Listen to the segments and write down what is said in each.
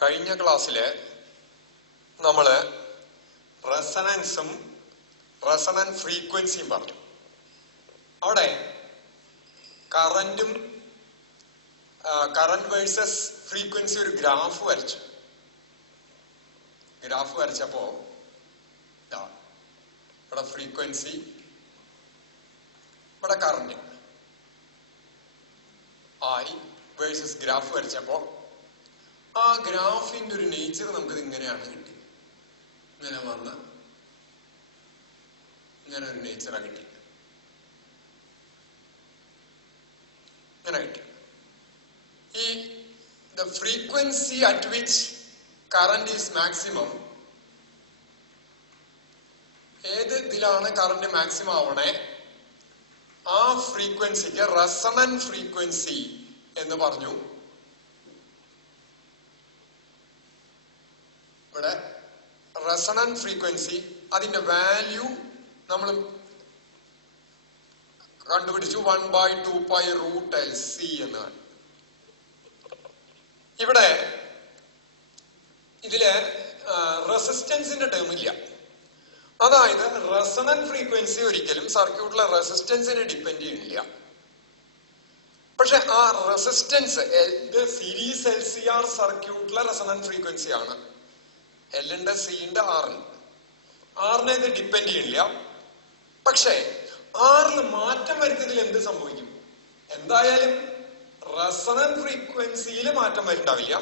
കഴിഞ്ഞ ക്ലാസ്സില് നമ്മള് റെസണൻസും റെസണൻസ് ഫ്രീക്വൻസിയും പറഞ്ഞു. അവിടെ കറന്റ് വേഴ്സസ് ഫ്രീക്വൻസി ഒരു ഗ്രാഫ് വരച്ചു. ഗ്രാഫ് വരച്ചപ്പോ ഇവിടെ ഫ്രീക്വൻസി, ഇവിടെ കറന്റ് ആയി വേഴ്സസ് ഗ്രാഫ് വരച്ചപ്പോ ആ ഗ്രാഫിന്റെ ഒരു നേച്ചർ നമുക്ക് ഇങ്ങനെയാണ് കിട്ടി. ഇങ്ങനെ വന്ന് ഇങ്ങനെ ഒരു നേച്ചറാ കിട്ടി. ഇങ്ങനെ കിട്ടി. ഈ the frequency at which current is maximum, ഏത് ഇതിലാണ് കറന്റ് മാക്സിമം ആവണേ ആ ഫ്രീക്വൻസിക്ക് റെസണന്റ് ഫ്രീക്വൻസി എന്ന് പറഞ്ഞു. ഇവിടെ റെസണന്റ് ഫ്രീക്വൻസി അതിന്റെ വാല്യൂ നമ്മൾ കണ്ടുപിടിച്ചു 1/2π√LC എന്നാണ്. ഇവിടെ ഇതില് റെസിസ്റ്റൻസിന്റെ ടേം ഇല്ല. അതായത് റെസണന്റ് ഫ്രീക്വൻസി ഒരിക്കലും സർക്യൂട്ടിലെ റെസിസ്റ്റൻസിനെ ഡിപ്പെൻഡ് ചെയ്യുന്നില്ല. പക്ഷെ ആ റെസിസ്റ്റൻസ് സീരീസ് LCR സർക്യൂട്ടിലെ റെസണന്റ് ഫ്രീക്വൻസി ആണ്. എല്ലിന്റെ സിന്റെ ആറിനെ ഇത് ഡിപ്പെൻഡ് ചെയ്യില്ല. പക്ഷെ ആറിൽ മാറ്റം വരുന്നതിൽ എന്ത് സംഭവിക്കും? എന്തായാലും റെസണന്റ് ഫ്രീക്വൻസിയിൽ മാറ്റം വരുന്നുണ്ടാവില്ല.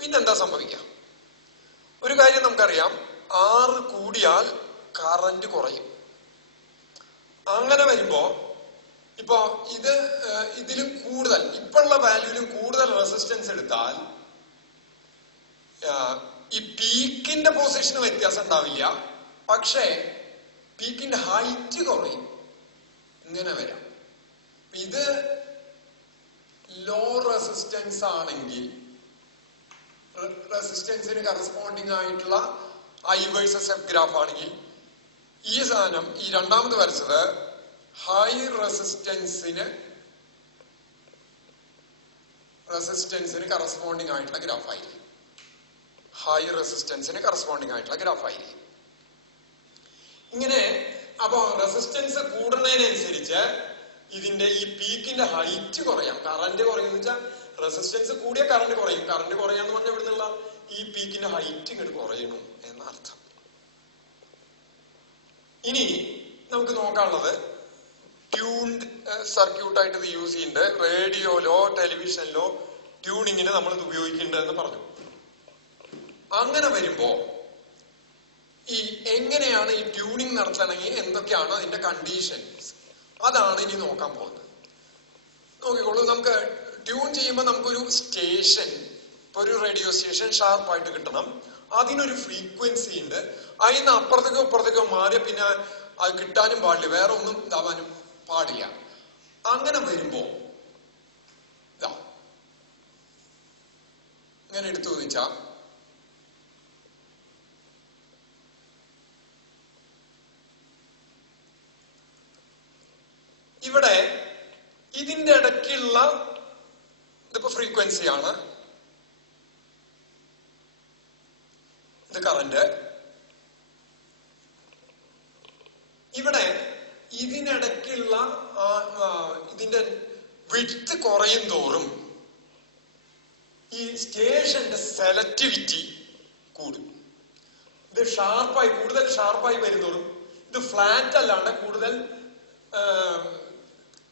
പിന്നെന്താ സംഭവിക്കുക? ഒരു കാര്യം നമുക്കറിയാം, 6 കൂടിയാൽ കറന്റ് കുറയും. അങ്ങനെ വരുമ്പോ ഇപ്പോ ഇതിലും കൂടുതൽ, ഇപ്പോഴുള്ള വാല്യൂവിലും കൂടുതൽ റെസിസ്റ്റൻസ് എടുത്താൽ ഈ പീക്കിന്റെ പൊസിഷന് വ്യത്യാസം ഉണ്ടാവില്ല. പക്ഷേ പീക്കിന്റെ ഹൈറ്റ് കുറയും. ഇങ്ങനെ വരാം. ഇത് ലോ റെസിസ്റ്റൻസ് ആണെങ്കിൽ റെസിസ്റ്റൻസിന് കറസ്പോണ്ടിങ് ആയിട്ടുള്ള I വേഴ്സസ് F ഗ്രാഫ് ആണെങ്കിൽ ഈ സാധനം, ഈ രണ്ടാമത് വരച്ചത് ഹൈ റെസിസ്റ്റൻസിന് കറസ്പോണ്ടിങ് ആയിട്ടുള്ള ഗ്രാഫ് ആയിരിക്കും. ഹൈ റെസിസ്റ്റൻസിന് കറസ്പോണ്ടിങ് ആയിട്ടുള്ള ഗ്രാഫ് ആയിരിക്കും. ഇങ്ങനെ അപ്പോ റെസിസ്റ്റൻസ് കൂടുന്നതിനനുസരിച്ച് ഇതിന്റെ ഈ പീക്കിന്റെ ഹൈറ്റ് കുറയാം. കറന്റ് കുറയുന്ന വെച്ചാൽ റെസിസ്റ്റൻസ് കൂടിയ കറന്റ് കുറയും. കറന്റ് കുറയാന്ന് പറഞ്ഞാൽ ഇവിടെ നിന്നുള്ള ഈ പീക്കിന്റെ ഹൈറ്റ് ഇങ്ങോട്ട് കുറയണം എന്നർത്ഥം. ഇനി നമുക്ക് നോക്കാനുള്ളത് ട്യൂൺഡ് സർക്യൂട്ടായിട്ട് ഇത് യൂസ് ചെയ്യുന്നുണ്ട്. റേഡിയോയിലോ ടെലിവിഷനിലോ ട്യൂണിങ്ങിന് നമ്മൾ ഇത് ഉപയോഗിക്കുന്നുണ്ടെന്ന് പറഞ്ഞു. അങ്ങനെ വരുമ്പോ ഈ എങ്ങനെയാണ് ഈ ട്യൂണിങ് നടത്തണമെങ്കിൽ എന്തൊക്കെയാണ് അതിന്റെ കണ്ടീഷൻസ്, അതാണ് ഇനി നോക്കാൻ പോകുന്നത്. നോക്കിക്കോളൂ, നമുക്ക് ട്യൂൺ ചെയ്യുമ്പോൾ നമുക്കൊരു സ്റ്റേഷൻ, ഇപ്പൊ ഒരു റേഡിയോ സ്റ്റേഷൻ ഷാർപ്പായിട്ട് കിട്ടണം. അതിനൊരു ഫ്രീക്വൻസി ഉണ്ട്. അതിന് അപ്പുറത്തേക്കോ ഇപ്പുറത്തേക്കോ മാറിയ പിന്നെ അത് കിട്ടാനും പാടില്ല, വേറെ ഒന്നും ഇതാവാനും പാടില്ല. അങ്ങനെ വരുമ്പോ ഇങ്ങനെ എടുത്തു വെച്ചാ ഇവിടെ ഇതിന്റെ ഇടയ്ക്കുള്ള ഇതിപ്പോ ഫ്രീക്വൻസിയാണ്, ഇത് കറന്റ്. ഇവിടെ ഇതിനിടയ്ക്കുള്ള ഇതിന്റെ വിഡ്ത്ത് കുറയും തോറും ഈ സ്റ്റേഷന്റെ സെലക്ടിവിറ്റി കൂടും. ഇത് കൂടുതൽ ഷാർപ്പായി വരുന്നോറും, ഇത് ഫ്ലാറ്റ് അല്ലാണ്ട് കൂടുതൽ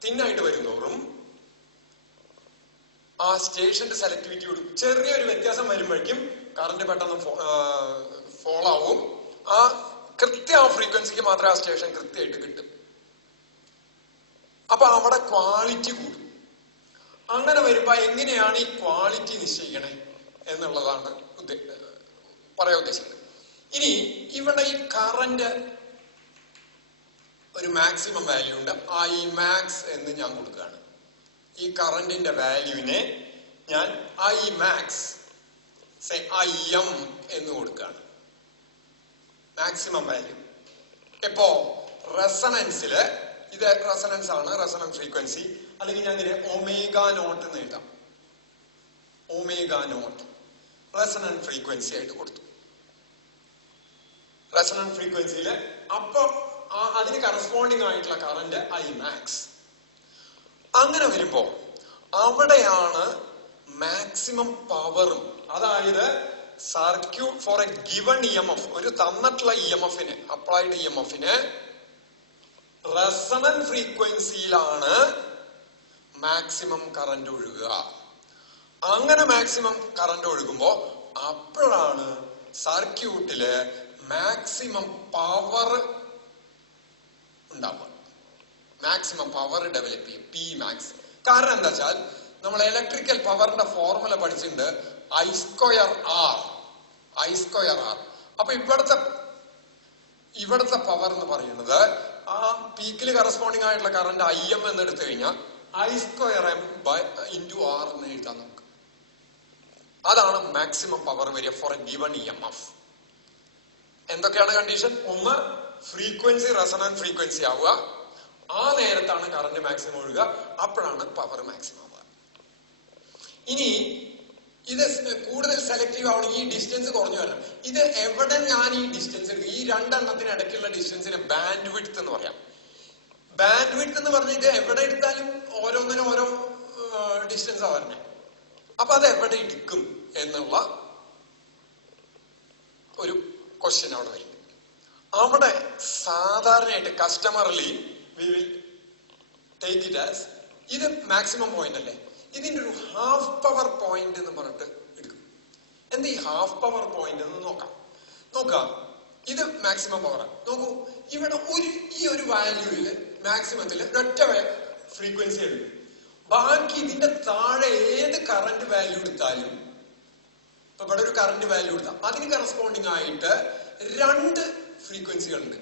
തിന്നായിട്ട് വരുന്നോറും ആ സ്റ്റേഷന്റെ സെലക്ടിവിറ്റി കൂടും. ചെറിയൊരു വ്യത്യാസം വരുമ്പോഴേക്കും കറന്റ് പെട്ടെന്ന് ഫോളോ ആവും. ആ ഫ്രീക്വൻസിക്ക് മാത്രമേ ആ സ്റ്റേഷൻ കൃത്യമായിട്ട് കിട്ടും. അപ്പൊ അവിടെ ക്വാളിറ്റി കൂടും. അങ്ങനെ വരുമ്പോ എങ്ങനെയാണ് ഈ ക്വാളിറ്റി നിശ്ചയിക്കണേ എന്നുള്ളതാണ് പറയാൻ ഉദ്ദേശിക്കുന്നത്. ഇനി ഇവിടെ ഈ കറന്റ് ഒരു മാക്സിമം വാല്യൂ ഉണ്ട്, Imax എന്ന് ഞാൻ കൊടുക്കുകയാണ്. ഈ കറന്റിന്റെ വാല്യൂവിനെ ഞാൻ Imax IM എന്ന് കൊടുക്കുകയാണ്, മാക്സിമം വാല്യൂ. ഇപ്പോ റെസണൻസില് ഇത് റെസണൻസ് ആണ്, റെസണൻസ് ഫ്രീക്വൻസി. അല്ലെങ്കിൽ ഞാൻ ഇതിനെ ω0 എന്ന് എഴുതാം. ω0. റെസണന്റ് ഫ്രീക്വൻസി ആയിട്ട് കൊടുത്തു. റെസണന്റ് ഫ്രീക്വൻസിയില് അപ്പൊ അതിന് കറസ്പോണ്ടിങ് ആയിട്ടുള്ള കറന്റ് Imax. അങ്ങനെ വരുമ്പോ അവിടെയാണ് മാക്സിമം പവറും, അതായത് circuit for a given EMF, ഒരു തന്നിട്ടുള്ള EMFന്, അപ്ലൈഡ് EMFന് റെസണന്റ് ഫ്രീക്വൻസിയിലാണ് മാക്സിമം കറന്റ് ഒഴുകുക. അങ്ങനെ മാക്സിമം കറന്റ് ഒഴുകുമ്പോ അപ്പോഴാണ് സർക്യൂട്ടില് മാക്സിമം പവർ ഉണ്ടാവുക, മാക്സിമം പവർ ഡെവലപ്പ് ചെയ്യും, Pmax. കാരണം എന്താ വെച്ചാൽ നമ്മൾ ഇലക്ട്രിക്കൽ പവറിന്റെ ഫോർമുല പഠിച്ചിട്ടുണ്ട്, I²R. അപ്പൊ ഇവിടുത്തെ പവർ എന്ന് പറയുന്നത് ആ പീക്കിൽ കറസ്പോണ്ടിങ് ആയിട്ടുള്ള കറന്റ് IM എന്ന് എടുത്തു കഴിഞ്ഞാൽ I²M × R എന്ന് എഴുതാൻ നമുക്ക്. അതാണ് മാക്സിമം പവർ വരിക ഫോർ എ ഗിവൺ EMF. എന്തൊക്കെയാണ് കണ്ടീഷൻ? ഒന്ന്, ഫ്രീക്വൻസി റെസണന്റ് ഫ്രീക്വൻസി ആവുക, ആ നേരത്താണ് കറന്റ് മാക്സിമം ഒഴുകുക, അപ്പോഴാണ് പവർ മാക്സിമം ആവുക. ഇനി ഇത് കൂടുതൽ സെലക്റ്റീവ് ആവണം, ഈ ഡിസ്റ്റൻസ് കുറഞ്ഞു വരണം. ഇത് എവിടെ ഞാൻ ഈ ഡിസ്റ്റൻസ് എടുക്കും? ഈ രണ്ടെണ്ണത്തിന് ഇടയ്ക്കുള്ള ഡിസ്റ്റൻസിന് ബാൻഡ് വിഡ്ത്ത് എന്ന് പറയാം. ബാൻഡ് വിഡ്ത്ത് എന്ന് പറഞ്ഞാൽ ഇത് എവിടെ എടുത്താലും ഓരോന്നിനും ഓരോ ഡിസ്റ്റൻസ് ആവരണേ. അപ്പൊ അത് എവിടെ എടുക്കും എന്നുള്ള ഒരു ക്വസ്റ്റ്യൻ അവിടെ വരും. അവിടെ സാധാരണയായിട്ട് customarily we will take it as ഇത് മാക്സിമം പോയിന്റ് അല്ലേ, ഇതിന്റെ ഒരു ഹാഫ് പവർ പോയിന്റ് എന്ന് പറഞ്ഞിട്ട് എടുക്കും. എന്താ ഈ ഹാഫ് പവർ പോയിന്റ് എന്ന് നോക്കാം. ഇത് മാക്സിമം പവറാണ്. നോക്കൂ, ഇവിടെ ഈ ഒരു വാല്യൂവില് മാക്സിമത്തില് ഒരൊറ്റ ഫ്രീക്വൻസി എടുക്കും. ബാക്കി ഇതിന്റെ താഴെ ഏത് കറന്റ് വാല്യൂ എടുത്താലും, ഇപ്പൊ ഇവിടെ ഒരു കറന്റ് വാല്യൂ എടുത്താൽ അതിന് കറസ്പോണ്ടിങ് ആയിട്ട് രണ്ട് ഫ്രീക്വൻസികളുണ്ട്.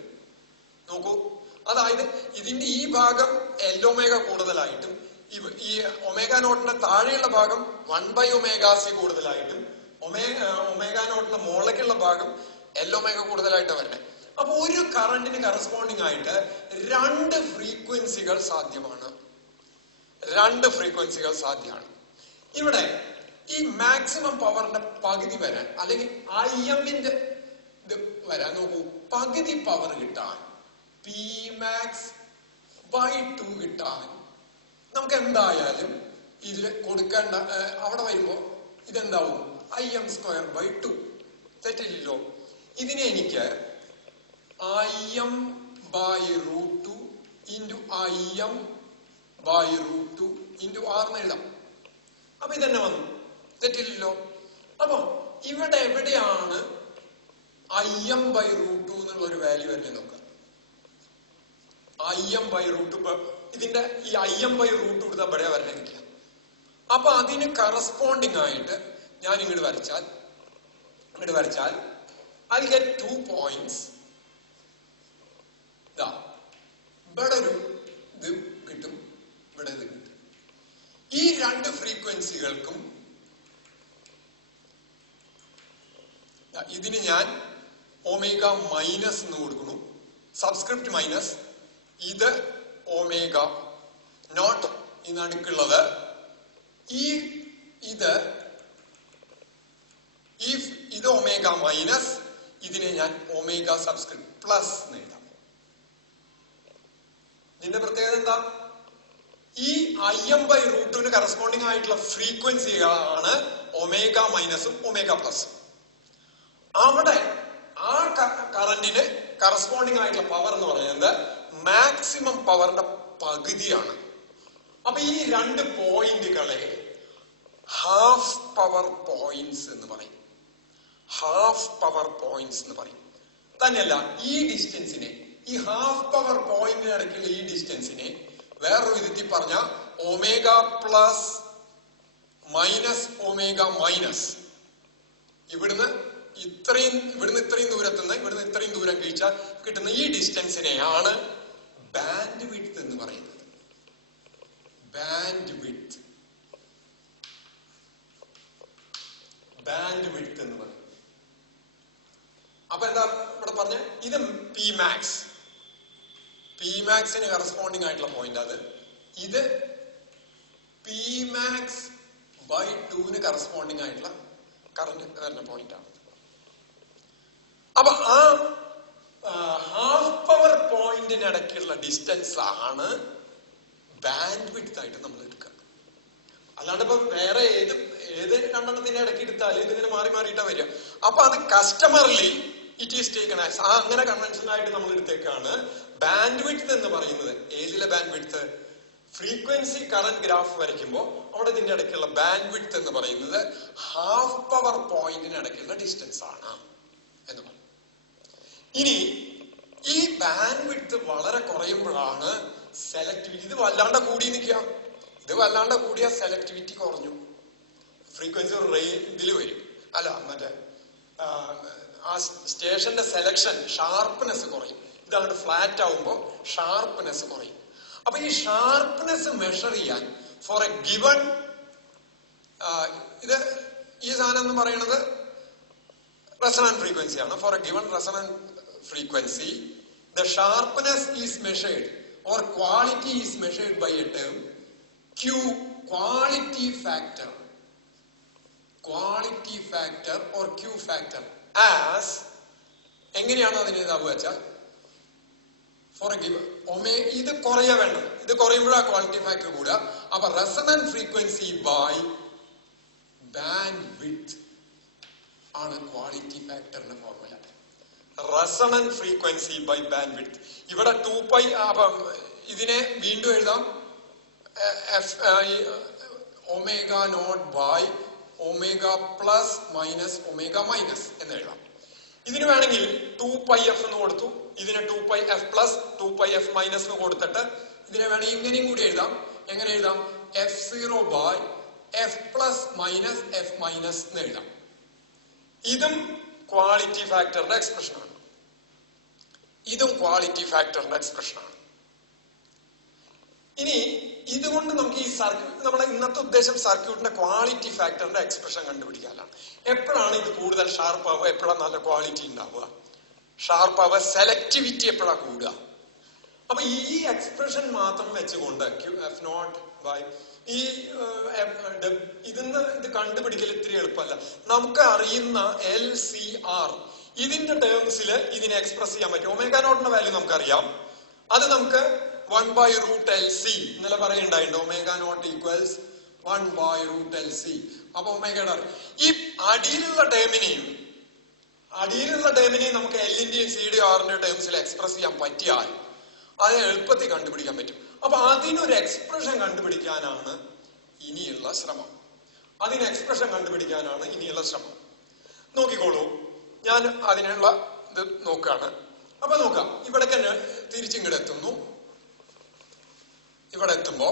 നോക്കൂ, അതായത് ഇതിന്റെ ഈ ഭാഗം Lω കൂടുതലായിട്ടും ഈ ω0ന്റെ താഴെയുള്ള ഭാഗം 1/ωc കൂടുതലായിട്ടും ω0ന്റെ മുകളിലേക്കുള്ള ഭാഗം Lω കൂടുതലായിട്ട് വരണേ. അപ്പൊ ഒരു കറന്റിന് കറസ്പോണ്ടിങ് ആയിട്ട് രണ്ട് ഫ്രീക്വൻസികൾ സാധ്യമാണ്. ഇവിടെ ഈ മാക്സിമം പവറിന്റെ പകുതി വരാൻ, അല്ലെങ്കിൽ IMന്റെ ഇത് വരാൻ, നോക്കൂ, പകുതി പവർ കിട്ടാൻ, Pmax/2 കിട്ടാൻ നമുക്ക് എന്തായാലും ഇതില് കൊടുക്കേണ്ട, അവിടെ വരുമ്പോ ഇതെന്താവും? IM²/2. തെറ്റില്ലല്ലോ. ഇതിനെ എനിക്ക് IM/√2 IM/√2 R എന്ന് എഴുതാം. അപ്പൊ ഇതന്നെ വന്നു, തെറ്റില്ലല്ലോ. അപ്പൊ ഇവിടെ എവിടെയാണ് IM/√2 എന്നുള്ള ഒരു വാല്യൂ വരുന്നത് നോക്കുക. IM/√2, ഇതിന്റെ ഈ IM/√2 എടുത്താൽ ഇവിടെ വരണമെന്നില്ല. അപ്പൊ അതിന് കറസ്പോണ്ടിങ് ആയിട്ട് ഞാൻ ഇങ്ങോട്ട് വരച്ചാൽ I'll get 2 points. ഇവിടെ ഒരു ഇത് കിട്ടും, ഇവിടെ ഇത് കിട്ടും. ഈ രണ്ട് ഫ്രീക്വൻസികൾക്കും ഇതിന് ഞാൻ ω- എന്ന് കൊടുക്കുന്നു, സബ്സ്ക്രിപ്റ്റ് മൈനസ്. ഇത് ω0 ഈ നടുക്കുള്ളത്. ഇത് ω- ഇതിനെ ഞാൻ ω സബ്സ്ക്രിപ്റ്റ് പ്ലസ് എന്ന് എഴുതാം. ഇതിന്റെ പ്രത്യേകത എന്താ? ഈ IM/√2 കറസ്പോണ്ടിങ് ആയിട്ടുള്ള ഫ്രീക്വൻസികളാണ് ω- ഉം ω+. അവിടെ ആ കറന്റിന് കറസ്പോണ്ടിങ് ആയിട്ടുള്ള പവർ എന്ന് പറയുന്നത് മാക്സിമം പവറിന്റെ പകുതിയാണ്. അപ്പൊ ഈ രണ്ട് പോയിന്റുകളെ ഹാഫ് പവർ പോയിന്റ്സ് എന്ന് പറയും. തന്നെയല്ല, ഈ ഡിസ്റ്റൻസിനെ, ഈ ഹാഫ് പവർ പോയിന്റിനിടയ്ക്കുള്ള ഈ ഡിസ്റ്റൻസിനെ വേറൊരു വിധത്തിൽ പറഞ്ഞ ω+ - ω-. ഇവിടുന്ന് ഇത്രയും ദൂരത്തുനിന്ന് ഇവിടുന്ന് ഇത്രയും ദൂരം കഴിച്ചാൽ കിട്ടുന്ന ഈ ഡിസ്റ്റൻസിനെയാണ് ബാൻഡ് വിഡ്ത്ത് എന്ന് പറയുന്നത്. ബാൻഡ് വിഡ്ത്ത് എന്ന് പറയും. അപ്പൊ എന്താ ഇവിടെ പറഞ്ഞ? ഇത് Pmaxന് കറസ്പോണ്ടിങ് ആയിട്ടുള്ള പോയിന്റ് അത്. ഇത് Pmax/2 കറസ്പോണ്ടിങ് ആയിട്ടുള്ള കറണ്ട് വരുന്ന പോയിന്റാണ്. അപ്പൊ ആ ഹാഫ് പവർ പോയിന്റിനിടയ്ക്കുള്ള ഡിസ്റ്റൻസ് ആണ് ബാൻഡ് വിഡ്ത്ത് ആയിട്ട് നമ്മൾ എടുക്കുക. അല്ലാണ്ട് ഇപ്പൊ വേറെ ഏത് രണ്ടെണ്ണത്തിന്റെ ഇടയ്ക്ക് എടുത്താലും ഇതിങ്ങനെ മാറി മാറിയിട്ടാ വരിക. അപ്പൊ അത് customarily it is taken as അങ്ങനെ കൺവെൻഷനൽ ആയിട്ട് നമ്മൾ എടുത്തേക്കാണ് ബാൻഡ് വിഡ്ത്ത് എന്ന് പറയുന്നത്. ഏതിലെ bandwidth? Frequency current graph വരയ്ക്കുമ്പോൾ അവിടെ ഇതിന്റെ ഇടയ്ക്കുള്ള ബാൻഡ് വിഡ്ത്ത് എന്ന് പറയുന്നത് ഹാഫ് പവർ പോയിന്റിന് ഇടയ്ക്കുള്ള ഡിസ്റ്റൻസ് ആണ് എന്ന് പറയും. ഇനി ഈ ബാൻഡ് വിഡ്ത്ത് വളരെ കുറയുമ്പോഴാണ് സെലക്ടിവിറ്റി. ഇത് വല്ലാണ്ട് കൂടി നിൽക്കുക. ഇത് വല്ലാണ്ട് കൂടിയ സെലക്ടിവിറ്റി കുറഞ്ഞു, ഫ്രീക്വൻസി ഇതിൽ വരും. അല്ല മറ്റേ ആ സ്റ്റേഷന്റെ സെലക്ഷൻ ഷാർപ്പ്നെസ് കുറയും. ഇതങ്ങോട്ട് ഫ്ലാറ്റ് ആവുമ്പോൾ ഷാർപ്പ്നെസ് കുറയും. അപ്പൊ ഈ ഷാർപ്പ്നെസ് മെഷർ ചെയ്യാൻ ഫോർ എ ഗിവൺ ഇത് ഈ സാധനം എന്ന് പറയുന്നത് റെസൊണന്റ് ഫ്രീക്വൻസി ആണ്. For a given resonant frequency the sharpness is measured or quality is measured by a term Q, quality factor or Q factor as എങ്ങനെയാണ് അതിന് ഇതാവുക വെച്ചാൽ ഫോർ എ ഗിവൺ ഇത് കുറയാ വേണ്ടത്. ഇത് കുറയുമ്പോഴാണ് ക്വാളിറ്റി ഫാക്ടർ കൂടുക. അപ്പൊ resonant frequency by bandwidth ആണ് quality ഫാക്ടറിന്റെ formula. Resonant frequency by bandwidth. ഇവിടെ 2π. അപ്പം ഇതിനെ വീണ്ടും എഴുതാം omega naught by omega plus minus omega minus എന്ന് എഴുതാം. ഇതിന് വേണമെങ്കിൽ 2πf എന്ന് കൊടുത്തു, ഇതിനെ 2πf പ്ലസ് 2πf മൈനസ് എന്ന് കൊടുത്തിട്ട് ഇതിനെ വേണമെങ്കിൽ ഇങ്ങനെയും കൂടി എഴുതാം. എങ്ങനെ എഴുതാം? f0 by f plus minus f minus എന്ന് എഴുതാം. ഇതും ക്വാളിറ്റി ഫാക്ടറിന്റെ എക്സ്പ്രഷനാണ്. ഇതും ക്വാളിറ്റി ഫാക്ടറിന്റെ എക്സ്പ്രഷനാണ്. ഇനി ഇതുകൊണ്ട് നമുക്ക് ഈ സർക്യൂട്ട്, നമ്മുടെ ഇന്നത്തെ ഉദ്ദേശം സർക്യൂട്ടിന്റെ ക്വാളിറ്റി ഫാക്ടറിന്റെ എക്സ്പ്രഷൻ കണ്ടുപിടിക്കാനാണ്. എപ്പോഴാണ് ഇത് കൂടുതൽ ഷാർപ്പ് ആവുക, എപ്പോഴാണ് നല്ല ക്വാളിറ്റി ഉണ്ടാവുക, ഷാർപ്പ് ആവുക, സെലക്ടിവിറ്റി എപ്പോഴാണ് കൂടുക. അപ്പൊ ഈ എക്സ്പ്രഷൻ മാത്രം വെച്ചുകൊണ്ട് എഫ് നോട്ട് ബൈ ഈ ഇത് കണ്ടുപിടിക്കൽ ഇത്തിരി എളുപ്പമല്ല. നമുക്ക് അറിയുന്ന LCR ഇതിന്റെ ടേംസിൽ ഇതിനെ എക്സ്പ്രസ് ചെയ്യാൻ പറ്റും. ഒമേഗ നോട്ടിന്റെ വാല്യൂ നമുക്കറിയാം. അത് നമുക്ക് 1/√LC ഇന്നലെ പറയുണ്ടായിട്ടുണ്ട്. Omega naught equals 1/√LC. അപ്പൊ ഒമേഗയുടെ ഈ അടിയിലുള്ള ടേമിനെയും നമുക്ക് എല്ലിന്റെയും സിയുടെയും ആറിന്റെയും ടേംസിൽ എക്സ്പ്രസ് ചെയ്യാൻ പറ്റിയാൽ അത് എളുപ്പത്തിൽ കണ്ടുപിടിക്കാൻ പറ്റും. അപ്പൊ അതിനൊരു എക്സ്പ്രഷൻ കണ്ടുപിടിക്കാനാണ് ഇനിയുള്ള ശ്രമം. നോക്കിക്കോളൂ, ഞാൻ അതിനുള്ള ഇത് നോക്കാണ്. അപ്പൊ നോക്കാം, ഇവിടെ തന്നെ തിരിച്ചിങ്ങോട്ട് എത്തുന്നു. ഇവിടെ എത്തുമ്പോ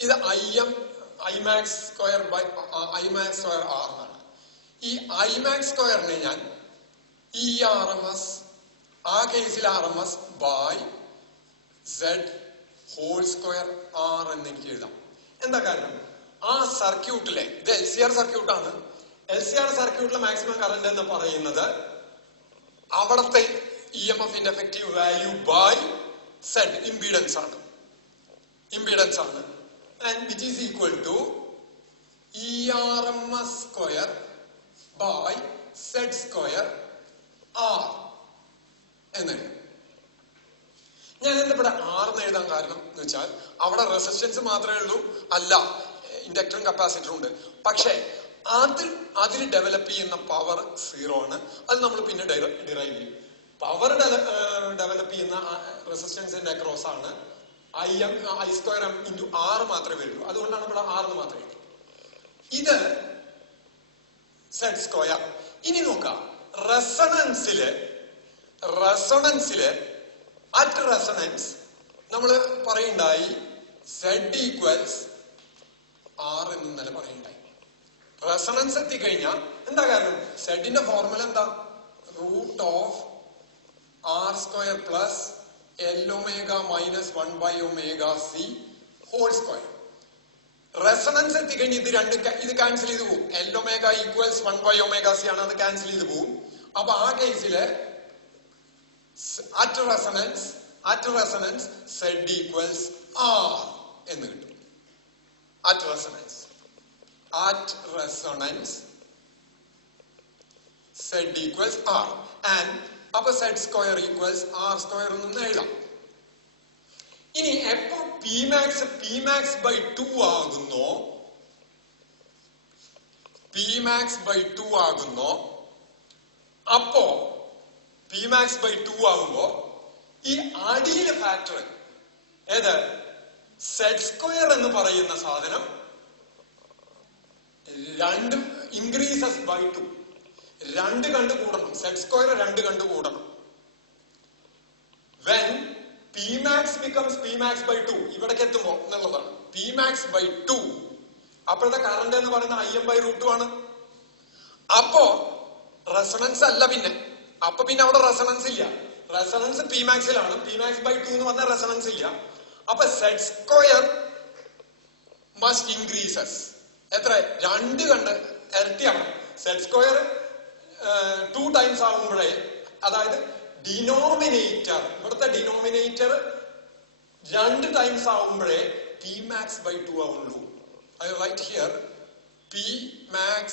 ഇത് Imax square by Imax square R എന്നാണ്. ഈ Imax സ്ക്വയറിനെ ഞാൻ RMS, ആ കേസിൽ RMS by Z whole square R എന്ന് എനിക്ക് എഴുതാം. എന്താ കാരണം? ആ സർക്യൂട്ടിലെ ഇത് LCR സർക്യൂട്ടാണ്. LCR സർക്യൂട്ടിലെ മാക്സിമം കറന്റ് എന്ന് പറയുന്നത് അവിടത്തെ EMFന്റെ effective value by Z impedance ആണ്. And which is equal to ERMS square by Z square R എന്നെഴുതാം. ഞാൻ ഇവിടെ R എന്ന് എഴുതാൻ കാരണം എന്ന് വെച്ചാൽ അവിടെ റെസിസ്റ്റൻസ് മാത്രമേ ഉള്ളൂ, അല്ല ഇൻഡക്ടറും കപ്പാസിറ്ററും ഉണ്ട്. പക്ഷെ അതിൽ ഡെവലപ്പ് ചെയ്യുന്ന പവർ 0 ആണ്. അത് നമ്മൾ പിന്നെ ഡിറൈവ് ചെയ്യും. പവർ ഡെവലപ്പ് ചെയ്യുന്ന റെസിസ്റ്റൻസിന്റെ അക്രോസ് ആണ് I square M into R മാത്രമേ വരുള്ളൂ. അതുകൊണ്ടാണ് ഇവിടെ R എന്ന് മാത്രമേ ഉള്ളൂ. ഇത് Z സ്ക്വയർ. ഇനി നോക്കാം, റെസണൻസില് അറ്റ് റെസണൻസ് നമ്മൾ പറയുണ്ടായി Z ഈക്വൽസ് R എന്ന് ഇന്നലെ പറയുണ്ടായി. റെസണൻസ് എത്തിക്കഴിഞ്ഞാൽ എന്താ കാരണം? സെഡിന്റെ ഫോർമുല എന്താ? √R square plus L omega minus 1/ωc whole square. Resonance എത്തിക്കഴിഞ്ഞ് ഇത് ക്യാൻസൽ ചെയ്ത് പോകും. L omega ഈക്വൽസ് 1/ωc ആണ്, അത് ക്യാൻസൽ ചെയ്ത് പോകും. അപ്പൊ ആ കേസില് at resonance Z equals R എന്ന് കിട്ടും. At resonance at resonance Z equals R. And upper Z square equals R square എന്ന് എഴുതാം. ഇനി എപ്പോ Pmax by 2 ആകുന്നോ, Pmax by 2 ആകുന്നോ, അപ്പോ Pmax by 2 ആകുമ്പോ ഈ അടിയിലെ ഫാക്ടർ ഏത് സെഡ് സ്ക്വയർ എന്ന് പറയുന്ന സാധനം രണ്ടും ഇൻക്രീസസ് ബൈ 2, 2 കണ്ടു കൂടണം. സെഡ് സ്ക്വയർ 2 കണ്ടു കൂടണം. When Pmax becomes Pmax by 2, ഇവിടേക്ക് എത്തുമ്പോ എന്നുള്ളതാണ്. Pmax by 2 അപ്പോഴത്തെ കറണ്ട് എന്ന് പറയുന്ന Im/√2 ആണ്. അപ്പോ റെസണൻസ് അല്ല, അപ്പൊ പിന്നെ അവിടെ റെസണൻസ് ഇല്ല. റെസണൻസ് Pmaxലാണ്. Pmax by 2 എന്ന് പറഞ്ഞാൽ റെസണൻസ് ഇല്ല. അപ്പൊ സെഡ് സ്ക്വയർ മസ്റ്റ് ഇൻക്രീസസ്. എത്ര? 2 കണ്ട് ഇരട്ടിയാണ്. സെഡ് സ്ക്വയർ 2 ടൈംസ് ആകുമ്പോഴേ, അതായത് ഡിനോമിനേറ്റർ, ഇവിടുത്തെ ഡിനോമിനേറ്റർ 2 ടൈംസ് ആകുമ്പോഴേ Pmax by 2 ആവുള്ളൂ. I write here Pmax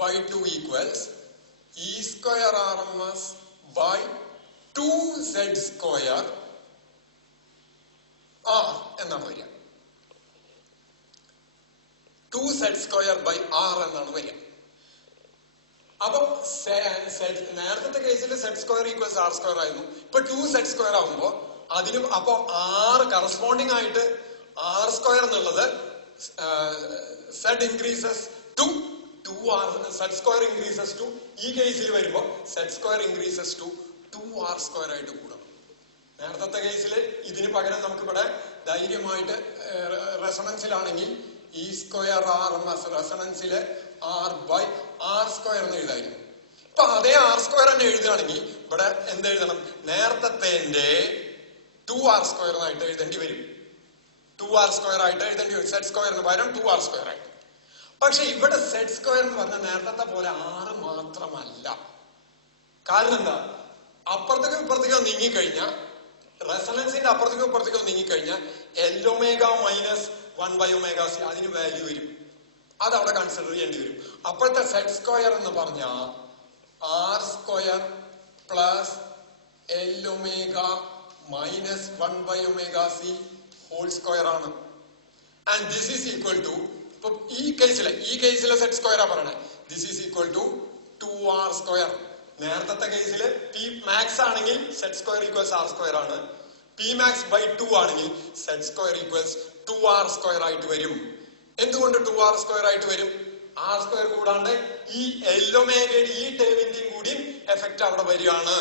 by 2 equals E square RMS by 2Z square R എന്നാണ് വരിക. 2Z square by R എന്നാണ് വരിക. അപ്പൊ നേരത്തെ കേസിൽ Z square equals R square ആയിരുന്നു. ഇപ്പൊ 2Z square ആകുമ്പോ അതിനും അപ്പൊ R കറസ്പോണ്ടിങ് ആയിട്ട് ആർ സ്ക്വയർ എന്നുള്ളത് Z increases to 2R, Z square increases to, ഈ കേസിൽ വരുമ്പോ Z square increases to 2R square ആയിട്ട് കൂടണം. നേരത്തെ കേസിൽ ഇതിന് പകരം നമുക്ക് ഇവിടെ ധൈര്യമായിട്ട് റെസണൻസിലാണെങ്കിൽ E square R M S റെസണൻസിലെ ആർ ബൈ ആർ സ്ക്വയർ എന്ന് എഴുതായിരുന്നു. ഇപ്പൊ അതേ ആർ സ്ക്വയർ തന്നെ എഴുതുകയാണെങ്കിൽ ഇവിടെ എന്തെഴുതണം? നേരത്തെ 2R സ്ക്വയർ ആയിട്ട് എഴുതേണ്ടി വരും. 2R സ്ക്വയർ ആയിട്ട് എഴുതേണ്ടി വരും. സെഡ് സ്ക്വയറിന് പകരം 2R സ്ക്വയർ ആയിട്ട്. പക്ഷെ ഇവിടെ സെഡ് സ്ക്വയർ എന്ന് പറഞ്ഞാൽ നേരത്തെ പോലെ 6 മാത്രമല്ല. കാരണം എന്താ? അപ്പുറത്തേക്കോ ഇപ്പുറത്തേക്കോ നീങ്ങിക്കഴിഞ്ഞാൽ, റെസണൻസിന്റെ അപ്പുറത്തേക്കോ ഇപ്പുറത്തേക്കോ നീങ്ങിക്കഴിഞ്ഞാൽ L-ഒമേഗ മൈനസ് 1/ωc അതിന് വാല്യൂ വരും. അതവിടെ കൺസിഡർ ചെയ്യേണ്ടി വരും. അപ്പോഴത്തെ സെഡ് സ്ക്വയർ എന്ന് പറഞ്ഞാൽ R square plus L omega minus 1/ωc whole square ആണ്. And this is equal to, ഇപ്പൊ ഈ കേസിലെ സെഡ് സ്ക്വയറാ പറയണേ, this is equal to 2R square. നേരത്തെ കേസില് Pmax ആണെങ്കിൽ Z square equals R square ആണ്. Pmax by 2 ആണെങ്കിൽ Z square equals 2R square ആയിട്ട് വരും. എന്തുകൊണ്ട് 2R സ്ക്വയർ ആയിട്ട് വരും? ആർ സ്ക്വയർ കൂടാണ്ട് ഈ L-ഒമേഗയുടെ ഈ ടേമിന്റെയും കൂടി എഫക്റ്റ് അവിടെ വരികയാണ്.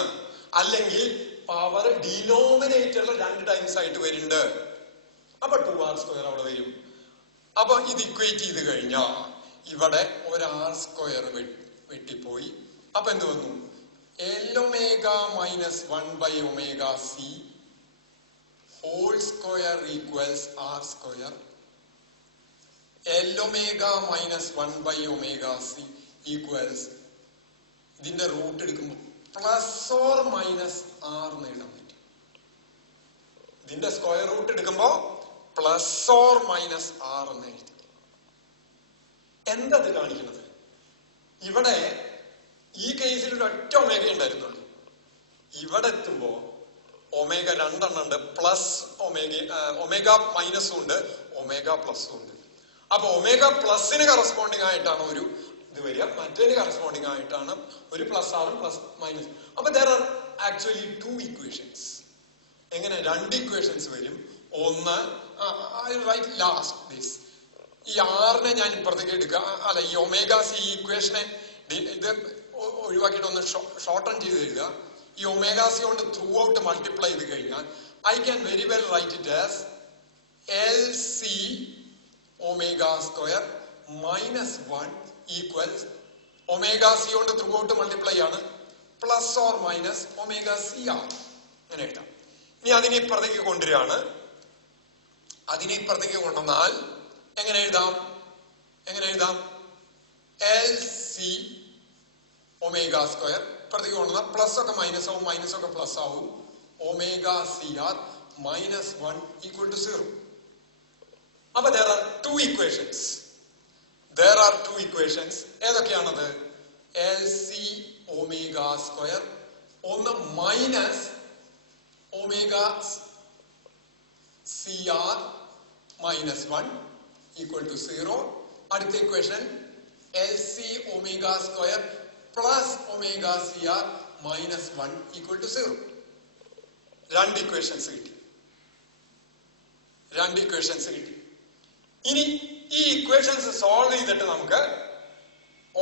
അല്ലെങ്കിൽ പവർ ഡിനോമിനേറ്ററിൽ 2 ടൈംസ് ആയിട്ട് വരുന്നുണ്ട്. അപ്പൊ 2R സ്ക്വയർ അവിടെ വരും. അപ്പൊ ഇത് ഇക്വേറ്റ് ചെയ്ത് കഴിഞ്ഞാൽ ഇവിടെ ഒരു ആർ സ്ക്വയർ വെട്ടിപ്പോയി. അപ്പൊ എന്ത് വന്നു? L omega minus 1/ωc whole square equals R square. L omega minus 1/ωc equals, ഇതിന്റെ റൂട്ട് എടുക്കുമ്പോൾ പ്ലസ് ഓർ മൈനസ് ആർ എന്ന് എഴുതാൻ പറ്റും. ഇതിന്റെ സ്ക്വയർ റൂട്ട് എടുക്കുമ്പോ പ്ലസ് ഓർ മൈനസ് ആർ എന്ന് എഴുതി. എന്താ ഇത് കാണിക്കുന്നത്? ഇവിടെ ഈ കേസിൽ ഒരു ഒറ്റ ഒമേഗ ഉണ്ടായിരുന്നുള്ളൂ. ഇവിടെ എത്തുമ്പോ ഒമേഗ 2 എണ്ണം ഉണ്ട്. പ്ലസ് ഒമേഗ മൈനസും ഉണ്ട്, ഒമേഗ പ്ലസും ഉണ്ട്. അപ്പൊ ഒമേഗ പ്ലസിന് കറസ്പോണ്ടിങ് ആയിട്ടാണ് ഒരു ഇത് വരിക, മറ്റേന് കറസ്പോണ്ടിങ് ആയിട്ടാണ് ഒരു പ്ലസ് ആറും പ്ലസ് മൈനസ്. അപ്പൊ there are actually 2 equations. എങ്ങനെ 2 ഇക്വേഷൻസ് വരും? ഒന്ന്, I write last this, ഈ ആറിനെ ഞാൻ ഇപ്പുറത്തേക്ക് എടുക്കുക, അല്ല ഈ ഒമേഗ സി ഇക്വേഷനെ ഇത് ഒഴിവാക്കിയിട്ട് ഒന്ന് ഷോർട്ടൺ ചെയ്ത് എഴുതുക. ഈ ഒമേഗ സി കൊണ്ട് ത്രൂ ഔട്ട് മൾട്ടിപ്ലൈ ചെയ്ത് കഴിഞ്ഞാൽ I can very well write it as LC omega square minus 1 equals omega C കൊണ്ട് ത്രൂ ഔട്ട് മൾട്ടിപ്ലൈ ആണ്, plus or minus omega C R. അങ്ങനെ എഴുതാം. ഇനി അതിനെ ഇപ്പുറത്തേക്ക് കൊണ്ടുവരികയാണ്. അതിനെ ഇപ്പുറത്തേക്ക് കൊണ്ടുവന്നാൽ എങ്ങനെ എഴുതാം? LC ഒമേഗ സ്ക്വയർ ഇപ്പുറത്തേക്ക് കൊണ്ടുവന്നാൽ പ്ലസ് ഒക്കെ മൈനസ് ആവും, മൈനസ് ഒക്കെ പ്ലസ് ആവും. Omega C R minus 1 equal to 0. അപ്പൊ there are 2 equations. there are two equations. ഏതൊക്കെയാണത്? LC ഒമേഗ സ്ക്വയർ, ഒന്ന് minus omega CR minus 1 equal to 0. അടുത്ത equation LC omega square plus omega CR minus 1 equal to 0. രണ്ട് equations കിട്ടി. ഇനി ഈ equations solve ചെയ്തിട്ട് നമുക്ക്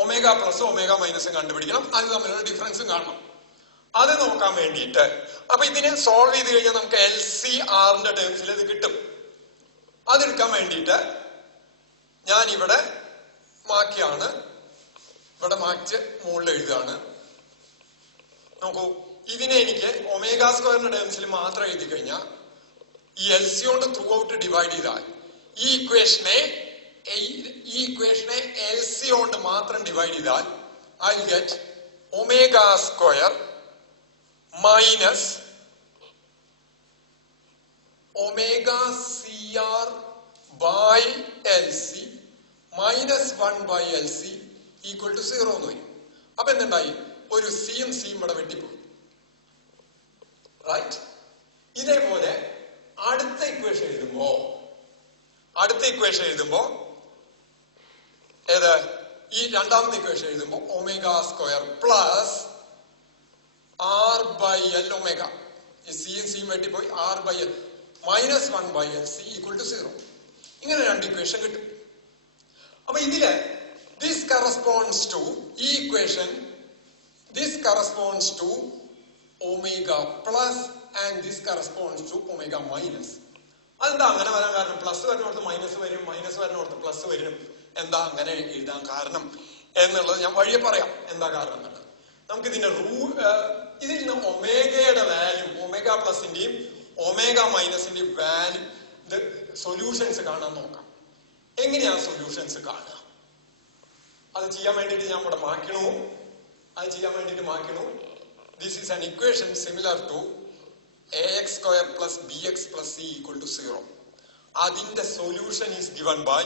ഒമേഗ പ്ലസും ഒമേഗ മൈനസും കണ്ടുപിടിക്കണം. അത് തമ്മിലുള്ള ഡിഫറൻസും കാണണം. അത് നോക്കാൻ വേണ്ടിയിട്ട് അപ്പൊ ഇതിനെ സോൾവ് ചെയ്ത് കഴിഞ്ഞാൽ നമുക്ക് LCRന്റെ ടേംസിൽ ഇത് കിട്ടും. അതെടുക്കാൻ വേണ്ടിയിട്ട് ഞാൻ ഇവിടെ മാക്കിയാണ്, ഇവിടെ മാച്ച് മുകളിൽ എഴുതുകയാണ്. നോക്കൂ, ഇതിനെ എനിക്ക് ഒമേഗ സ്ക്വയറിന്റെ ടേംസിൽ മാത്രം എഴുതി കഴിഞ്ഞാൽ ഈ LC കൊണ്ട് ത്രൂ ഔട്ട് ഡിവൈഡ് ചെയ്താൽ ഈ ഇക്വേഷനെ LC കൊണ്ട് മാത്രം ഡിവൈഡ് ചെയ്താൽ I get omega square minus omega CR by LC minus 1 by LC equal to 0 എന്ന് വരും. അപ്പൊ എന്തുണ്ടായി? ഒരു സിയും ഇവിടെ വെട്ടിപ്പോയി. റൈറ്റ്? ഇതേപോലെ അടുത്ത ഇക്വേഷൻ എഴുതുമ്പോ ഏത്? ഈ രണ്ടാമത്തെ ഇക്വേഷൻ എഴുതുമ്പോ omega square plus R by L omega, ഈ സിയും വെട്ടിപ്പോയി, R by L minus 1 by LC equal to 0. ഇങ്ങനെ രണ്ട് ഇക്വേഷൻ കിട്ടും. അപ്പൊ ഇതില് this corresponds to ഈ equation this corresponds to omega plus and this corresponds to omega minus. അതെന്താ അങ്ങനെ വരാൻ കാരണം? പ്ലസ് വരുന്നോടത്ത് മൈനസ് വരും, മൈനസ് വരുന്നോടത്ത് പ്ലസ് വരും. എന്താ അങ്ങനെ എഴുതാൻ കാരണം എന്നുള്ളത് ഞാൻ വഴിയെ പറയാം. എന്താ കാരണം എന്നൊക്കെ നമുക്ക് ഇതിന്റെ ഇതിൽ നിന്ന് ഒമേഗയുടെ വാല്യൂ, ഒമേഗ പ്ലസിന്റെയും ഒമേഗ മൈനസിന്റെയും വാല്യൂ സൊല്യൂഷൻസ് കാണാൻ നോക്കാം. എങ്ങനെയാ സൊല്യൂഷൻസ് കാണുക? അത് ചെയ്യാൻ വേണ്ടിയിട്ട് ഞാൻ ഇവിടെ മാറ്റണു. This is an equation similar to ax square plus bx plus c equal to 0. അതിന്റെ solution is given by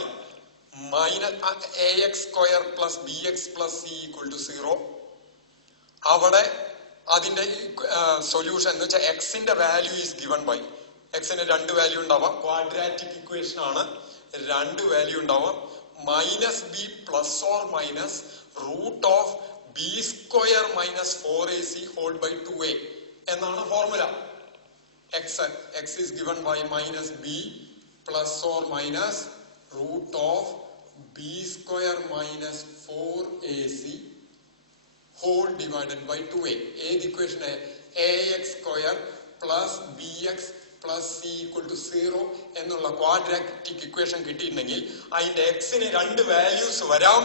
minus ax square plus bx plus c equal to 0. അവിടെ അതിന്റെ സൊല്യൂഷൻ എന്ന് വെച്ചാൽ എക്സിന്റെ വാല്യൂ ഈസ് ഗിവൺ ബൈ, എക്സിന് രണ്ട് value ഉണ്ടാവാം, quadratic equation ആണ്, രണ്ട് വാല്യൂ ഉണ്ടാവാം, minus B plus or minus root of B square minus 4ac whole by 2a എന്നാണ് formula. X is given by minus B plus or minus root of B square minus 4ac whole divided by 2a. ഏത് equation? ax square plus bx plus c equal to 0 എന്നുള്ള quadratic equation കിട്ടിയിട്ടുണ്ടെങ്കിൽ അതിന്റെ എക്സിന് രണ്ട് values വരാം.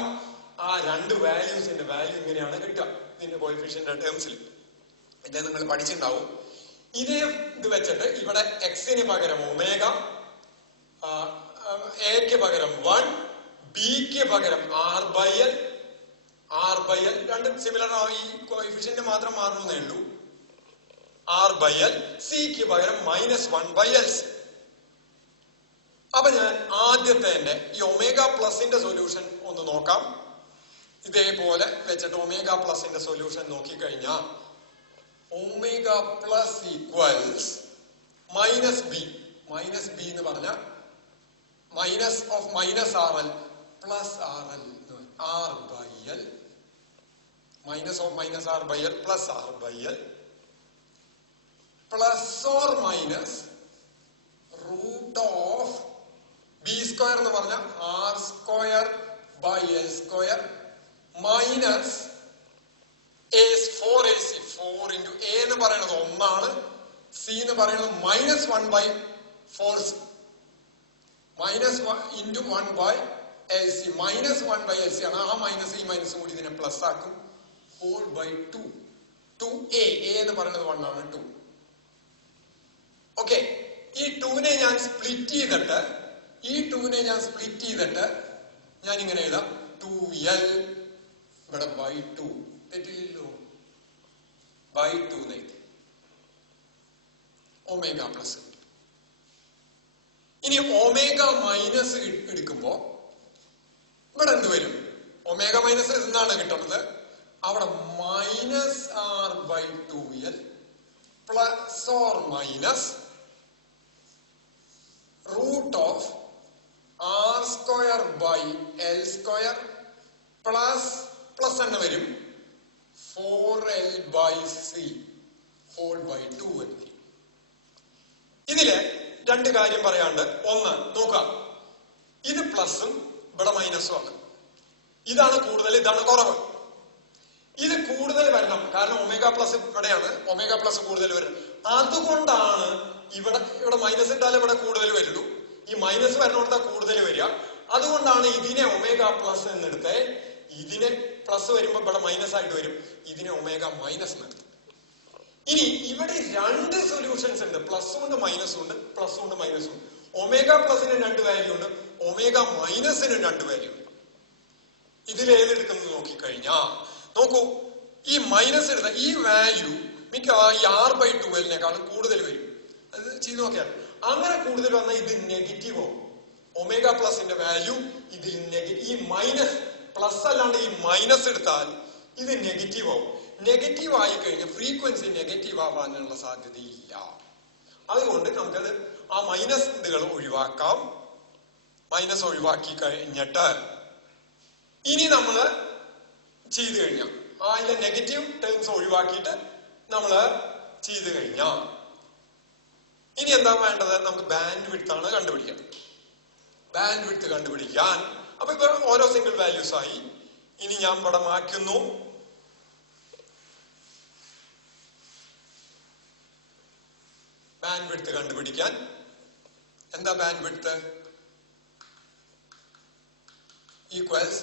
ആ രണ്ട് വാല്യൂസിന്റെ value ഇങ്ങനെയാണ് കിട്ടുക ഇതിന്റെ കോഎഫിഷ്യന്റ് ടേംസിൽ. ഇത് നിങ്ങൾ പഠിച്ചിട്ടുണ്ടാവും. ഇതേ ഇത് വെച്ചിട്ട് ഇവിടെ എക്സിന് പകരം ഒമേഗ, എക്ക് പകരം 1, ബിക്ക് പകരം R ബൈ L രണ്ടും സിമിലർ ആവും. ഈ കോഎഫിഷ്യന്റ് മാത്രം മാറണമെന്നേ ഉള്ളൂ. R ബൈ L, സിക്ക് പകരം മൈനസ് 1 ബൈ LC. അപ്പൊ ഞാൻ ആദ്യത്തെ ഈ ഒമേഗ പ്ലസിന്റെ സൊല്യൂഷൻ ഒന്ന് നോക്കാം. ഇതേപോലെ വെച്ചിട്ട് ഒമേഗ പ്ലസിന്റെ സൊല്യൂഷൻ നോക്കിക്കഴിഞ്ഞാൽ omega plus equals minus B എന്ന് പറഞ്ഞ minus of minus RL plus RL R by L, minus of minus R by L plus R by L plus or minus root of B square എന്ന് പറഞ്ഞ R square by L square minus 4ac 4 into a എന്ന് പറയുന്നത് 1 ആണ്, c എന്ന് പറയുന്നത് minus 1 by 4c minus into 1 by LC minus 1 by LC ആണ്. ആ minus ഈ മൈനസും കൂടി ഇതിനെ പ്ലസ് ആക്കും. ഹോൾ ബൈ 2a എന്ന് പറയുന്നത് 1 ആണ്, 2. ഓക്കെ, ഈ 2നെ ഞാൻ സ്പ്ലിറ്റ് ചെയ്തിട്ട് ഞാൻ ഇങ്ങനെ എഴുതാം 2l ഇവിടെ ബൈ 2, തെറ്റില്ലല്ലോ, ബൈ 2 എഴുതി ഒമേഗ പ്ലസ്. ഇനി ഒമേഗ മൈനസ് എടുക്കുമ്പോ ഇവിടെ എന്ത് വരും? ഒമേഗ മൈനസ് എന്താണ് കിട്ടുന്നത്? അവിടെ -r/2l plus or minus √r²/l² plus എന്ന് വരും 4l/c/2 എന്ന് വരും. ഇതില് രണ്ട് കാര്യം പറയാണ്ട്. ഒന്ന് നോക്കാം, ഇത് പ്ലസും ഇവിടെ മൈനസും ആണ്. ഇതാണ് കൂടുതൽ, ഇതാണ് കുറവ്. ഇത് കൂടുതൽ വരണം, കാരണം ഒമേഗ പ്ലസ് ഇവിടെയാണ്, ഒമേഗ പ്ലസ് കൂടുതൽ വരണം. അതുകൊണ്ടാണ് ഇവിടെ മൈനസ് ഇട്ടാൽ ഇവിടെ കൂടുതൽ വരുള്ളൂ, ഈ മൈനസ് വരണോടത്താ കൂടുതൽ വരിക. അതുകൊണ്ടാണ് ഇതിനെ ഒമേഗ പ്ലസ് എന്നെടുത്ത്, ഇതിനെ പ്ലസ് വരുമ്പോ ഇവിടെ മൈനസ് ആയിട്ട് വരും, ഇതിനെ ഒമേഗ മൈനസ് എന്നെടുത്ത്. ഇനി ഇവിടെ രണ്ട് സൊല്യൂഷൻസ് ഉണ്ട്, പ്ലസും ഉണ്ട് മൈനസും ഉണ്ട്, പ്ലസും ഉണ്ട് മൈനസും ഉണ്ട്. ഒമേഗ പ്ലസിന് 2 വാല്യൂ ഉണ്ട്, ഒമേഗ മൈനസിന് 2 വാല്യൂ ഉണ്ട്. ഇതിലേതെടുക്കുന്നത് നോക്കിക്കഴിഞ്ഞാ നോക്കൂ, ഈ മൈനസ് എടുത്ത ഈ വാല്യൂ മിക്കവാറും ഈ r/2l കൂടുതൽ വരും. അത് ചെയ്ത് നോക്കിയാൽ അങ്ങനെ കൂടുതൽ വന്നാൽ ഇത് നെഗറ്റീവ് ആവും. ഒമേഗ പ്ലസിന്റെ വാല്യൂ ഇതിൽ ഈ മൈനസ് പ്ലസ് അല്ലാണ്ട് ഈ മൈനസ് എടുത്താൽ ഇത് നെഗറ്റീവ് ആവും. നെഗറ്റീവ് ആയി കഴിഞ്ഞാൽ ഫ്രീക്വൻസി നെഗറ്റീവ് ആവാനുള്ള സാധ്യതയില്ല. അതുകൊണ്ട് നമുക്കത് ആ മൈനസ് ഇതുകൾ ഒഴിവാക്കാം. മൈനസ് ഒഴിവാക്കി കഴിഞ്ഞിട്ട് ഇനി നമ്മള് ചെയ്തു കഴിഞ്ഞാൽ അതിന്റെ നെഗറ്റീവ് ടേംസ് ഒഴിവാക്കിയിട്ട് നമ്മള് ചെയ്തു കഴിഞ്ഞാൽ ഇനി എന്താ വേണ്ടത്? നമുക്ക് ബാൻഡ് വിഡ്ത്ത് ആണ് കണ്ടുപിടിക്കുന്നത്. ബാൻഡ് വിഡ്ത്ത് കണ്ടുപിടിക്കാൻ അപ്പൊ ഇപ്പൊ ഓരോ സിംഗിൾ വാല്യൂസ് ആയി. ഇനി ഞാൻ ഇവിടെ മാറ്റുന്നു. ബാൻഡ് വിഡ്ത്ത് കണ്ടുപിടിക്കാൻ എന്താ bandwidth? Equals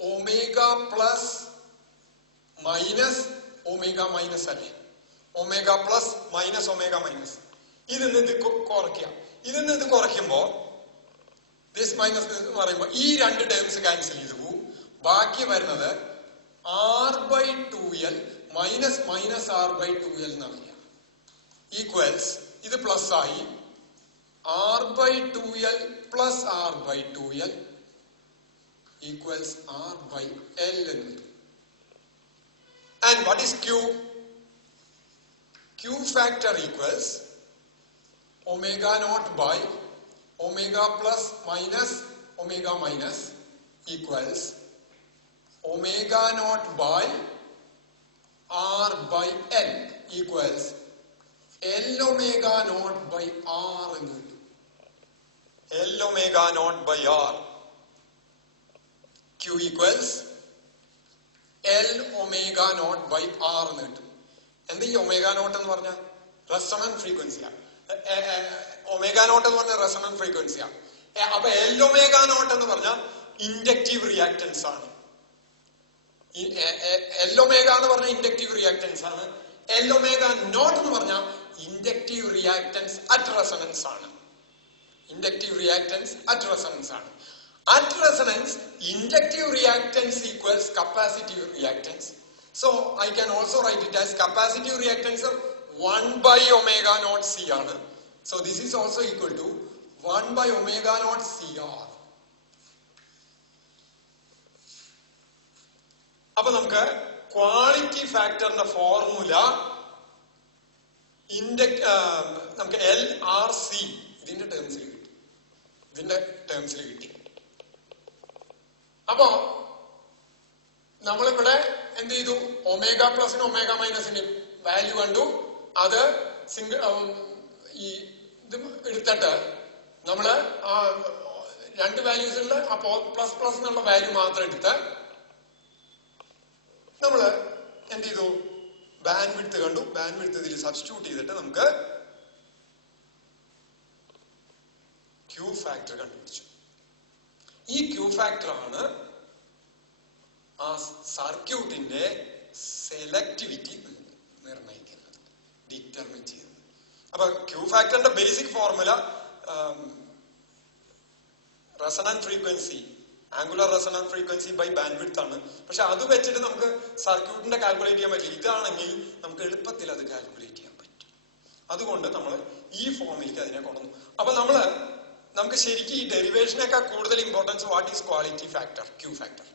omega plus minus omega minus അല്ലേ? Omega plus minus omega minus. ഇതിന്ന് ഇത് കുറയ്ക്കുക. ഇതിന്ന് ഇത് കുറയ്ക്കുമ്പോ ദിസ് മൈനസ് എന്ന് പറയുമ്പോൾ ഈ രണ്ട് ടേംസ് ക്യാൻസൽ ചെയ്തു പോകും. ബാക്കി വരുന്നത് r/2l മൈനസ് മൈനസ് r/2l എന്നാണ്. ഈക്വൽസ് ഇത് പ്ലസ് ആയി r/2l plus r/2l equals r/l എന്ന് വരും. And what is Q? Q factor equals omega naught by omega plus minus omega minus equals omega naught by r/l equals L omega naught by r എന്ന് കിട്ടും. L omega naught by r. Q equals L omega naught by r എന്ന് കിട്ടും. എന്താ ഈ omega naught എന്ന് പറഞ്ഞ? Resonant ഫ്രീക്വൻസിയാണ്. Omega naught എന്ന് പറഞ്ഞ റെസൊണന്റ് ഫ്രീക്വൻസിയാണ്. അപ്പൊ എൽ ഒമേഗ നോട്ട് എന്ന് പറഞ്ഞ ഇൻഡക്റ്റീവ് റിയാക്ടൻസ് ആണ്. എൽ ഒമേഗ എന്ന് പറഞ്ഞ ഇൻഡക്റ്റീവ് റിയാക്ടൻസ് ആണ്. എൽ ഒമേഗ നോട്ട് എന്ന് പറഞ്ഞ ഇൻഡക്റ്റീവ് റിയാക്ടൻസ് അറ്റ് റെസൊണൻസ് ആണ്. ഇൻഡക്റ്റീവ് റിയാക്ടൻസ് അറ്റ് റെസൊണൻസ് ആണ്. At resonance, inductive reactance equals capacitive reactance. So, I can also write it as capacitive reactance of 1/omega naught CR. So, this is also equal to 1/omega naught CR. അപ്പോൾ നമുക്ക് quality ഫാക്ടറിന്റെ formula നമുക്ക് LRC ഇതിന്റെ ടേംസിൽ കിട്ടി. അപ്പോ നമ്മളിവിടെ എന്ത് ചെയ്തു? ഒമേഗ പ്ലസിനും ഒമേഗ മൈനസിന്റെ വാല്യൂ കണ്ടു. അത് സിംഗിൾ ഈ ഇത് എടുത്തിട്ട് നമ്മള് ആ രണ്ട് വാല്യൂസിലുള്ള അപ്പോ പ്ലസ് പ്ലസ് എന്നുള്ള വാല്യൂ മാത്രം എടുത്ത് നമ്മള് എന്ത് ചെയ്തു? ബാൻഡ് വിഡ്ത്ത് കണ്ടു. ബാൻഡ് വിഡ്ത്ത് ഇതിൽ സബ്സ്റ്റിറ്റ്യൂട്ട് ചെയ്തിട്ട് നമുക്ക് ക്യൂ ഫാക്ടർ കണ്ടുപിടിച്ചു. ഈ ക്യൂ ഫാക്ടർ ആണ് ആ സർക്യൂട്ടിന്റെ സെലക്ടിവിറ്റി നിർണ്ണയിക്കുന്നത്, ഡിറ്റർമിൻ ചെയ്യുന്നത്. അപ്പൊ ക്യൂ ഫാക്ടറിന്റെ basic formula resonant frequency, angular resonant frequency by bandwidth ആണ്. പക്ഷെ അത് വെച്ചിട്ട് നമുക്ക് സർക്യൂട്ടിന്റെ കാൽക്കുലേറ്റ് ചെയ്യാൻ പറ്റില്ല. ഇതാണെങ്കിൽ നമുക്ക് എളുപ്പത്തിൽ അത് കാൽക്കുലേറ്റ് ചെയ്യാൻ പറ്റും. അതുകൊണ്ട് നമ്മൾ ഈ ഫോമിലേക്ക് അതിനെ കൊണ്ടുവന്നു. അപ്പൊ നമുക്ക് ശരിക്കും ഈ ഡെറിവേഷനേക്കാൾ കൂടുതൽ importance what is quality factor, Q factor.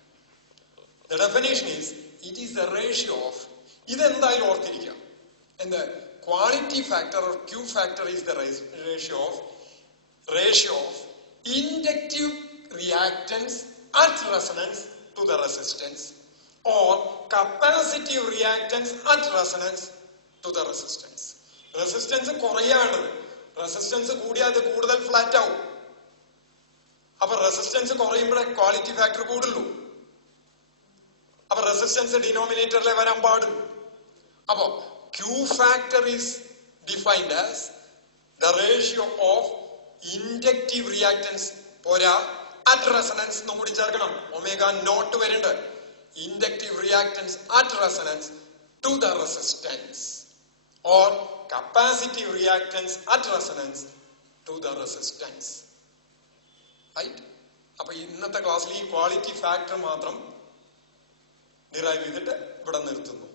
The definition is, it is the ratio of, ഇതെന്തായാലും ഓർത്തിരിക്കാം, എന്ത് quality factor or Q factor is the ratio of inductive reactance at resonance to the resistance or capacitive reactance at resonance to the resistance. Resistance കുറയാണ്, resistance കൂടിയാൽ അത് കൂടുതൽ flat ആവും. അപ്പൊ resistance കുറയുമ്പോഴേ quality factor കൂടുള്ളൂ. അപ്പൊ റെസിസ്റ്റൻസ് ഡിനോമിനേറ്ററിലെ വരാൻ പാടും. അപ്പോ Q factor is defined as the ratio of inductive reactance. പോരാ, അറ്റ് റെസണൻസ് എന്നും കൂടി ചേർക്കണം. ഒമേഗ നോട്ട് വരുന്നുണ്ട്. Inductive reactance at resonance to the resistance or capacitive reactance at resonance to the resistance. Right? അപ്പൊ ഇന്നത്തെ ക്ലാസ്സിൽ ഈ ക്വാളിറ്റി ഫാക്ടർ മാത്രം ഡിറൈവ് ചെയ്തിട്ട് ഇവിടെ നിർത്തുന്നു.